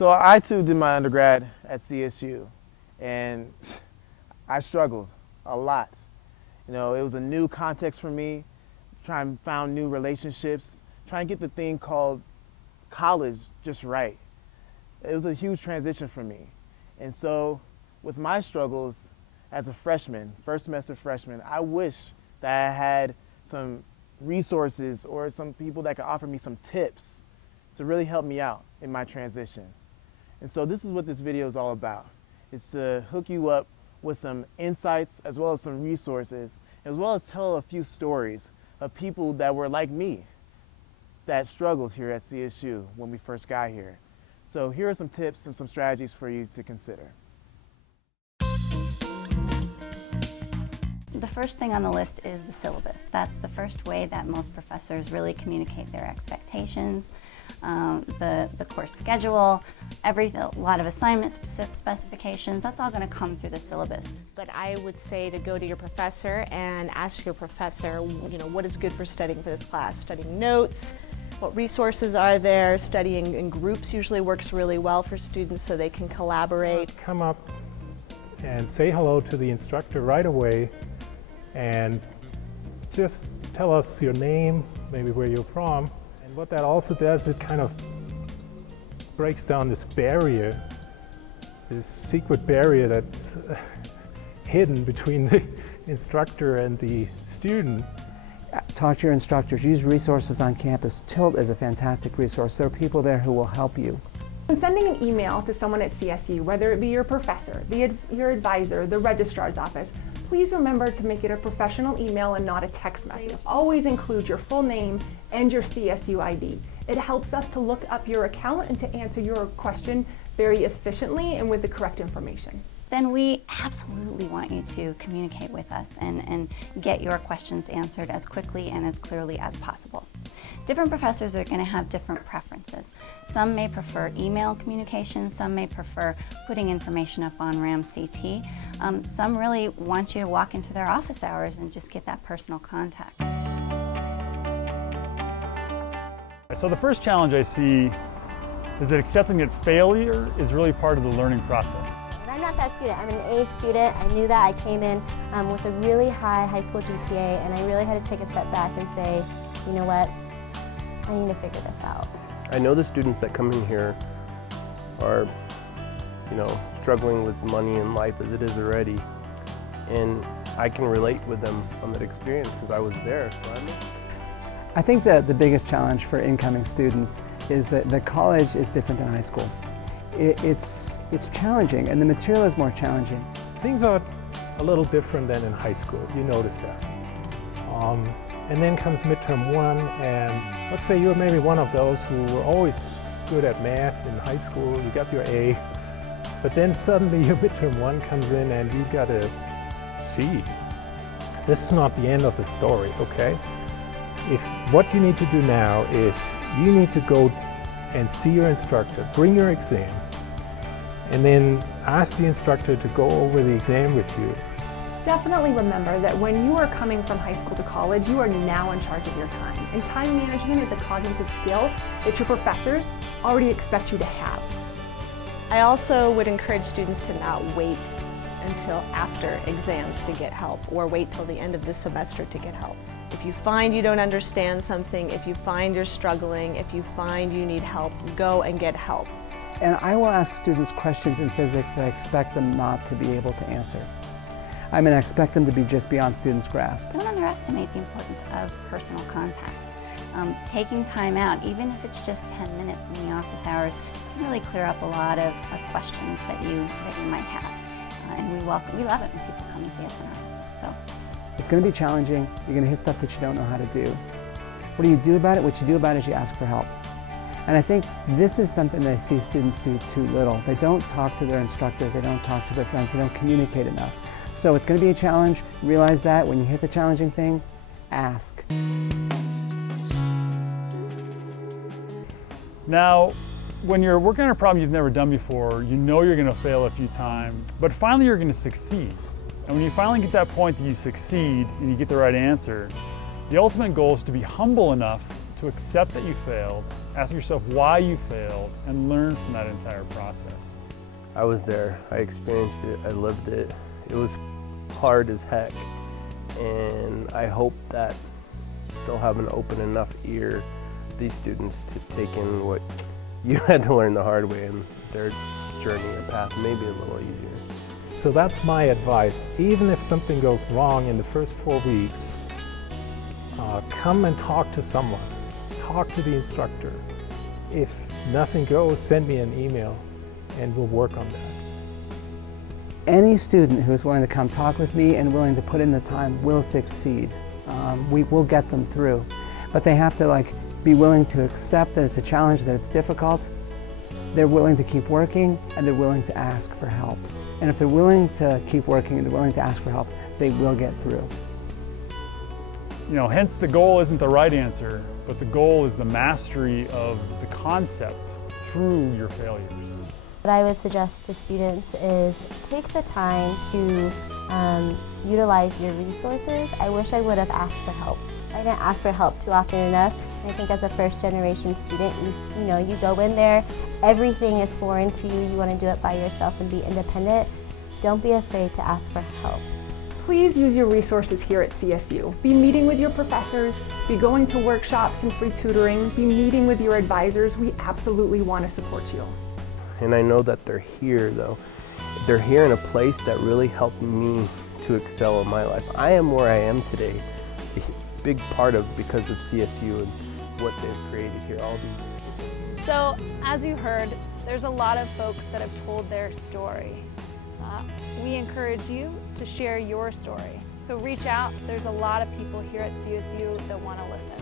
So I too did my undergrad at CSU, and I struggled a lot. You know, it was a new context for me, trying to find new relationships, trying to get the thing called college just right. It was a huge transition for me. And so with my struggles as a freshman, first semester freshman, I wish that I had some resources or some people that could offer me some tips to really help me out in my transition. And so this is what this video is all about. It's to hook you up with some insights as well as some resources, as well as tell a few stories of people that were like me that struggled here at CSU when we first got here. So here are some tips and some strategies for you to consider. The first thing on the list is the syllabus. That's the first way that most professors really communicate their expectations. The course schedule, a lot of assignment specifications, that's all going to come through the syllabus. But I would say to go to your professor and ask your professor, what is good for studying for this class? Studying notes, what resources are there? Studying in groups usually works really well for students so they can collaborate. Come up and say hello to the instructor right away and just tell us your name, maybe where you're from. And what that also does, it kind of breaks down this barrier, this secret barrier that's hidden between the instructor and the student. Talk to your instructors, use resources on campus. Tilt is a fantastic resource. There are people there who will help you. When sending an email to someone at CSU, whether it be your professor, your advisor, the registrar's office, please remember to make it a professional email and not a text message. Always include your full name and your CSU ID. It helps us to look up your account and to answer your question very efficiently and with the correct information. Then we absolutely want you to communicate with us and get your questions answered as quickly and as clearly as possible. Different professors are going to have different preferences. Some may prefer email communication, some may prefer putting information up on RAMCT. Some really want you to walk into their office hours and just get that personal contact. So the first challenge I see is that accepting that failure is really part of the learning process. But I'm not that student. I'm an A student. I knew that. I came in with a really high high school GPA, and I really had to take a step back and say, you know what, I need to figure this out. I know the students that come in here are, struggling with money and life as it is already, and I can relate with them on that experience because I was there. So I think that the biggest challenge for incoming students is that the college is different than high school. It's challenging, and the material is more challenging. Things are a little different than in high school, you notice that. And then comes midterm one, and let's say you're maybe one of those who were always good at math in high school, you got your A, but then suddenly your midterm one comes in and you got a C. This is not the end of the story, okay? What you need to do now is you need to go and see your instructor, bring your exam, and then ask the instructor to go over the exam with you. Definitely remember that when you are coming from high school to college, you are now in charge of your time. And time management is a cognitive skill that your professors already expect you to have. I also would encourage students to not wait until after exams to get help, or wait till the end of the semester to get help. If you find you don't understand something, if you find you're struggling, if you find you need help, go and get help. And I will ask students questions in physics that I expect them not to be able to answer. I'm going to expect them to be just beyond students' grasp. Don't underestimate the importance of personal contact. Taking time out, even if it's just 10 minutes in the office hours, can really clear up a lot of questions that you might have. And we love it when people come and see us in our office. So. It's going to be challenging. You're going to hit stuff that you don't know how to do. What do you do about it? What you do about it is you ask for help. And I think this is something that I see students do too little. They don't talk to their instructors, they don't talk to their friends, they don't communicate enough. So it's going to be a challenge. Realize that when you hit the challenging thing, ask. Now, when you're working on a problem you've never done before, you know you're going to fail a few times, but finally you're going to succeed. And when you finally get that point that you succeed and you get the right answer, the ultimate goal is to be humble enough to accept that you failed, ask yourself why you failed, and learn from that entire process. I was there, I experienced it, I lived it. It was hard as heck, and I hope that they'll have an open enough ear, these students, to take in what you had to learn the hard way, and their journey or path may be a little easier. So that's my advice. Even if something goes wrong in the first 4 weeks, come and talk to someone. Talk to the instructor. If nothing goes, send me an email and we'll work on that. Any student who is willing to come talk with me and willing to put in the time will succeed. We will get them through. But they have to be willing to accept that it's a challenge, that it's difficult. They're willing to keep working, and they're willing to ask for help. And if they're willing to keep working and they're willing to ask for help, they will get through. Hence the goal isn't the right answer, but the goal is the mastery of the concept through your failures. What I would suggest to students is take the time to utilize your resources. I wish I would have asked for help. I didn't ask for help too often enough. I think as a first-generation student, you go in there, everything is foreign to you. You want to do it by yourself and be independent. Don't be afraid to ask for help. Please use your resources here at CSU. Be meeting with your professors, be going to workshops and free tutoring, be meeting with your advisors. We absolutely want to support you. And I know that they're here though. They're here in a place that really helped me to excel in my life. I am where I am today, a big part of because of CSU and what they've created here all these years. So, as you heard, there's a lot of folks that have told their story. We encourage you to share your story. So reach out. There's a lot of people here at CSU that want to listen.